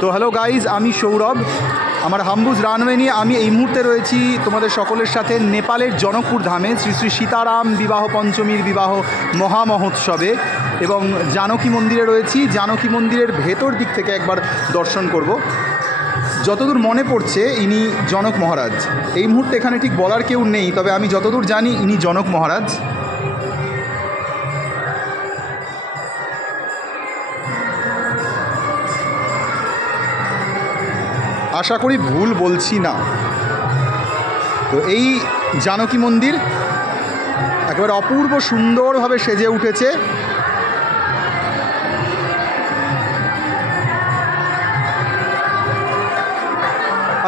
তো hello guys, আমি সৌরভ। আমার হাম্বুজ রানওয়ে নিয়ে আমি এই মুহূর্তে রয়েছি তোমাদের সকলের সাথে নেপালের জনকপুর ধামে শ্রী শ্রী সীতারাম বিবাহ পঞ্চমীর বিবাহ মহামহোৎসবে, এবং জানকী মন্দিরে রয়েছি। জানকী মন্দিরের ভেতর দিক থেকে একবার দর্শন করব। যতদূর মনে পড়ছে ইনি জনক মহারাজ। এই মুহূর্তে এখানে ঠিক বলার কেউ নেই, তবে আমি যতদূর জানি ইনি জনক মহারাজ। আশা করি ভুল বলছি না। তো এই জানকী মন্দির একেবারে অপূর্ব সুন্দরভাবে সেজে উঠেছে।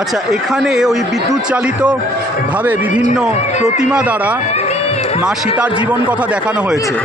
আচ্ছা, এখানে ওই বিদ্যুৎ চালিতভাবে বিভিন্ন প্রতিমা দ্বারা মা সীতার জীবন কথা দেখানো হয়েছে।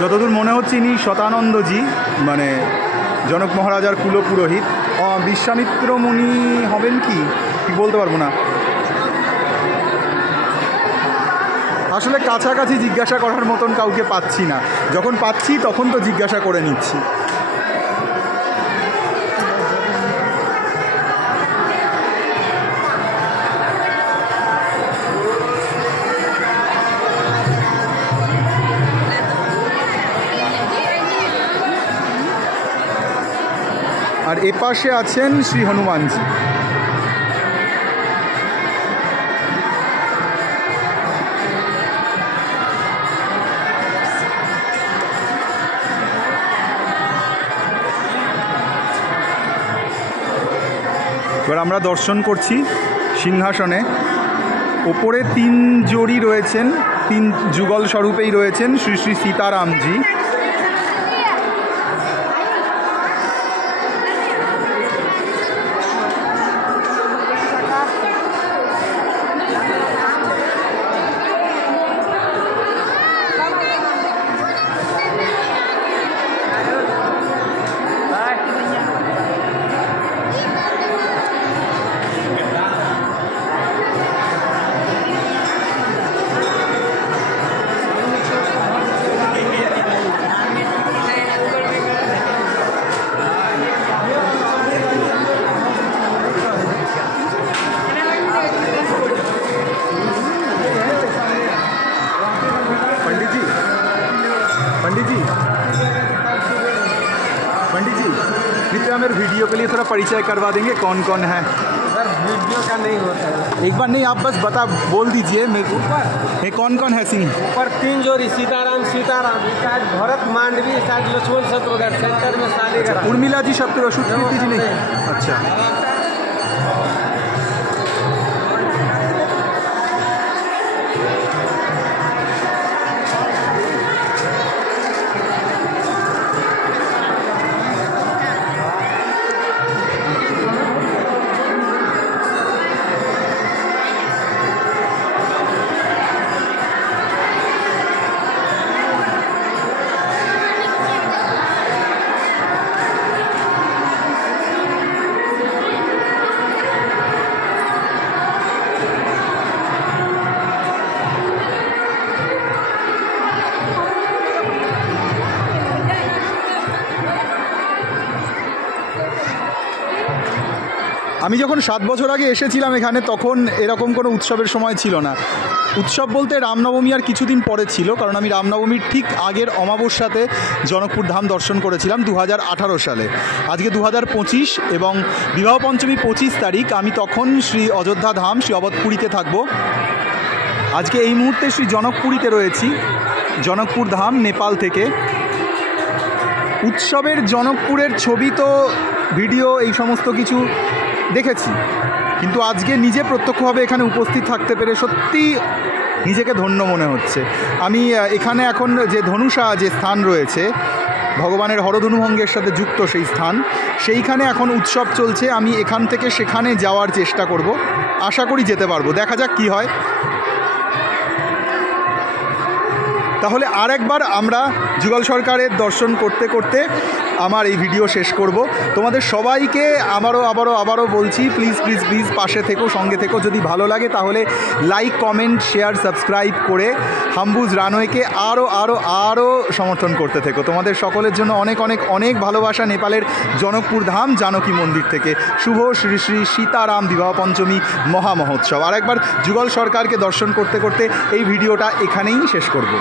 যতদূর মনে হচ্ছে ইনি শতানন্দজি, মানে জনক মহারাজার কুলপুরোহিত। বিশ্বামিত্র মুনি হবেন কি ঠিক বলতে পারবো না। আসলে কাছাকাছি জিজ্ঞাসা করার মতন কাউকে পাচ্ছি না, যখন পাচ্ছি তখন তো জিজ্ঞাসা করে নিচ্ছি। আর এপাশে আছেন শ্রী হনুমানজি। এবার আমরা দর্শন করছি সিংহাসনে। ওপরে তিন জড়ি রয়েছেন, তিন যুগল স্বরূপেই রয়েছেন শ্রী শ্রী সীতারামজি। कृपया मेरे वीडियो के लिए थोड़ा परिचय करवा देंगे कौन कौन है? सर वीडियो का नहीं होता है। एक बार नहीं, आप बस बोल दीजिए मेरे को। ऊपर ये कौन कौन है सिंह? ऊपर 3 जोड़ी सीताराम सीताराम, शायद भरत मांडवी, शायद लक्ष्मण शत्रुघ्न, सेंटर में शालिग्राम। उर्मिला जी शब्द कीर्ति जी नहीं? अच्छा। আমি যখন 7 বছর আগে এসেছিলাম এখানে, তখন এরকম কোনো উৎসবের সময় ছিল না। উৎসব বলতে রামনবমী আর কিছুদিন পরে ছিল, কারণ আমি রামনবমীর ঠিক আগের অমাবস্যাতে জনকপুর ধাম দর্শন করেছিলাম 2018 সালে। আজকে 2025 এবং বিবাহ পঞ্চমী 25 তারিখ। আমি তখন শ্রী অযোধ্যা ধাম শ্রী অবধপুরীতে থাকব। আজকে এই মুহূর্তে শ্রী জনকপুরীতে রয়েছি, জনকপুর ধাম নেপাল থেকে। উৎসবের জনকপুরের ছবি তো, ভিডিও, এই সমস্ত কিছু দেখেছি, কিন্তু আজকে নিজে প্রত্যক্ষভাবে এখানে উপস্থিত থাকতে পেরে সত্যি নিজেকে ধন্য মনে হচ্ছে। আমি এখানে এখন যে ধনুষা যে স্থান রয়েছে, ভগবানের হরধনুভঙ্গের সাথে যুক্ত সেই স্থান, সেইখানে এখন উৎসব চলছে। আমি এখান থেকে সেখানে যাওয়ার চেষ্টা করব, আশা করি যেতে পারবো, দেখা যাক কি হয়। তাহলে আরেকবার আমরা যুগল সরকারের দর্শন করতে করতে আমার এই ভিডিও শেষ করব। তোমাদের সবাইকে আবারও বলছি, প্লিজ প্লিজ প্লিজ পাশে থেকো, সঙ্গে থেকো। যদি ভালো লাগে তাহলে লাইক, কমেন্ট, শেয়ার, সাবস্ক্রাইব করে হাম্বুজ রানওয়েকে আরও সমর্থন করতে থেকো। তোমাদের সকলের জন্য অনেক অনেক অনেক ভালোবাসা নেপালের জনকপুর ধাম জানকী মন্দির থেকে। শুভ শ্রী শ্রী সীতারাম বিবাহ পঞ্চমী মহামহোৎসব। আর একবার যুগল সরকারকে দর্শন করতে করতে এই ভিডিওটা এখানেই শেষ করব।